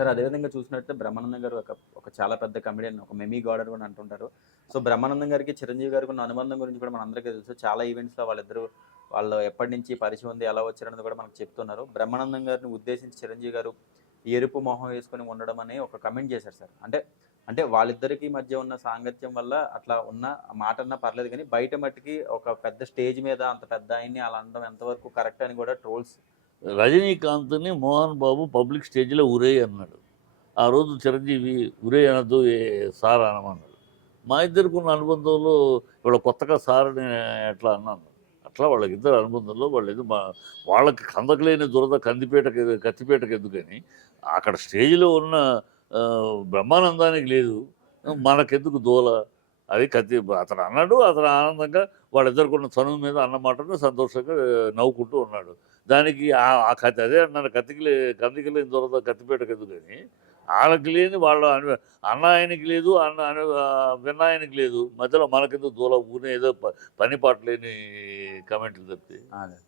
Sir అదేవిధంగా చూసినట్టే బ్రహ్మానందం గారు ఒక ఒక చాలా పెద్ద కమెడియన్, ఒక మెమీ గాడ్ అని అంటుంటారు. సో, బ్రహ్మానందం గారికి, చిరంజీవి గారికి ఉన్న అనుబంధం గురించి కూడా మనందరికీ తెలుసు. చాలా ఈవెంట్స్‌లో వాళ్ళు ఎప్పటినుంచి పరిచయం ఉంది, ఎలా వచ్చారనేది కూడా మనకు చెప్తున్నారు. బ్రహ్మానందం గారిని ఉద్దేశించి చిరంజీవి గారు ఎరుపు మొహం వేసుకొని ఉండడం అని ఒక కమెంట్ చేశారు సార్. అంటే అంటే వాళ్ళిద్దరికీ మధ్య ఉన్న సాంగత్యం వల్ల అట్లా ఉన్న మాట అన్నా పర్లేదు గానీ, బయట మట్టికి ఒక పెద్ద స్టేజ్ మీద అంత పెద్ద ఆయన్ని అలా అనడం ఎంతవరకు కరెక్ట్ అని కూడా ట్రోల్స్. రజనీకాంత్‌ని మోహన్ బాబు పబ్లిక్ స్టేజ్‌లో "ఉరేయ్" అన్నాడు. ఆ రోజు చిరంజీవి "ఉరేయ్ అనొద్దు సార్" అనమన్నాడు. మా ఇద్దరికి ఉన్న అనుబంధంలో ఇప్పుడు కొత్తగా సార్ అని ఎట్లా అన్నాను. అట్లా వాళ్ళకిద్దరి అనుబంధంలో వాళ్ళకి కందకలేని దురద కత్తిపీటకెందుకని అక్కడ స్టేజ్‌లో ఉన్న బ్రహ్మానందానికి లేదు. మనకెందుకు దూల. అది అతను అన్నాడు. అతను ఆనందంగా వాళ్ళిద్దరికి ఉన్న చనువు మీద అన్న మాటను సంతోషంగా నవ్వుకుంటూ ఉన్నాడు. దానికి ఆ కత్తి అదే అన్నాను, కందికి లేని దొరద కత్తిపీటకెందుకని. ఆళ్ళకి లేని అన్న ఆయనకి లేదు, విన్న ఆయనకి లేదు. మధ్యలో మనకెందుకు దూల ఊరినే ఏదో పని పాట లేని కామెంట్లు తప్పితే. అదే.